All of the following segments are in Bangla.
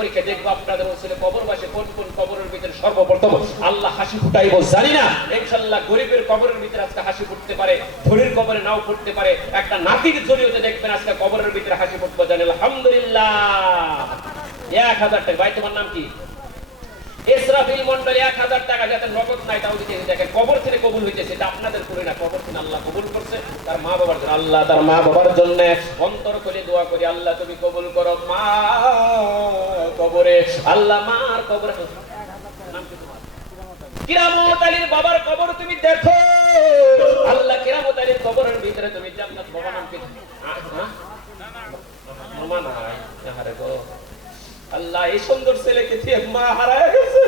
পরীক্ষা দেখবো আপনাদের ওসিলে কবরবাসী কোন কোন কবরের ভিতরে সর্বপ্রথম আল্লাহ হাসি ফুটাইবো জানি না। ইনশাআল্লাহ গরিবের কবরের ভিতরে আজকে হাসি ফুটতে পারে, ধনীর কবরে নাও ফুটতে পারে। একটা নাতির জরিয়তে দেখবেন আজকে কবরের ভিতরে হাসি ফুটবো জানি। আলহামদুলিল্লাহ। 1000 টাকা। ভাই তোমার নাম কি? ইসরাফিল মন্ডল 1000 টাকা যাতে নগদ নাই তাও দিতে দেখেন কবর থেকে কবুল হইতেছে। এটা আপনাদের করে না, কবর থেকে আল্লাহ কবুল করছে তার মা বাবার জন্য। আল্লাহ তার মা বাবার জন্য অন্তর খুলে দোয়া করি, আল্লাহ তুমি কবুল করো মা কবরে, আল্লাহ মার কবরে। নাম কি তোমার? কিরামত আলীর বাবার কবর তুমি দেখো, আল্লাহ কিরামত আলীর কবরের ভিতরে তুমি জান্নাত। বাবা নাম কি? মামা নাই। আরে গো আল্লাহ, এই সুন্দর ছেলেকে দিয়ে মা হারায় গেছে।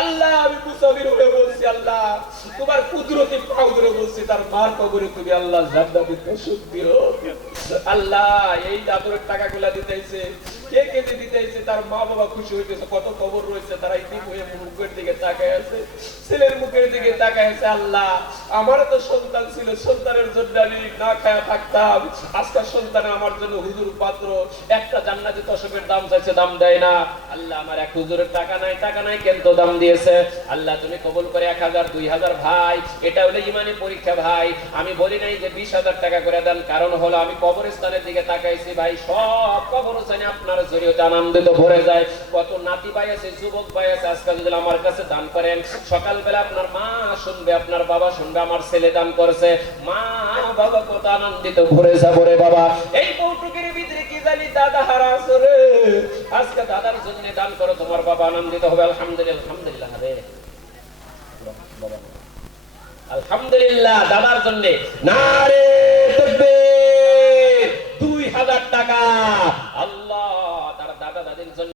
আল্লাহ আমি মুসাফির হয়ে বলছি, আল্লাহ তোমার কুদরতি পাও ধরে বলছি তার মার কবরে তুমি আল্লাহ জান্নাতে সুখ দিও। আল্লাহ এই দাদুরের টাকাগুলা দিতেছে, কে কে দিতেছে, তার মা বাবা খুশি হইতেছে। কত কবর রয়েছে তারা ইতিম হয়ে মুখের দিকে তাকায় আছে, ছেলের মুখের দিকে তাকায় আছে। আল্লাহ আমার তো সন্তান ছিল, সন্তানের জন্য আমি না খায়া থাকতাম, আজকাল সন্তান আমার জন্য হুজুর পাত্র, একটা জান্নাতি তসবের দাম চাইছে দাম দেয় না। আল্লাহ আমার এক হুজুরের টাকা নাই, টাকা নাই কিন্তু দাম দিয়েছে। আল্লাহ তুমি কবুল করে 1000 2000 ভাই, এটা হলো ইমানি পরীক্ষা ভাই। আমি বলি নাই যে 20000 টাকা করে দেন, কারণ হলো আমি কবরস্থানের দিকে তাকাইছি ভাই, সব কবরস্থানে আপনার জরিয়তে আনন্দিত ভরে যায়। কত নাতি ভাই আছে, যুবক ভাই আছে, আজকে যদি আমার কাছে দান করেন, সকালবেলা আপনার মা শুনবে, আপনার বাবা শুনবে, আমার ছেলে দান করেছে, মা বাবা কত আনন্দিত ভরে যাবো রে বাবা। এই কৌটুকের ভিতরে কি জানি দাদা হারা আছে রে, আজকে দাদার জন্য দান করো, তোমার বাবা আনন্দিত হবে। আলহামদুলিল্লাহ। আলহামদুলিল্লাহ রে বাবা, আলহামদুলিল্লাহ দাদার জন্য নারে তাকবীর। 2000 টাকা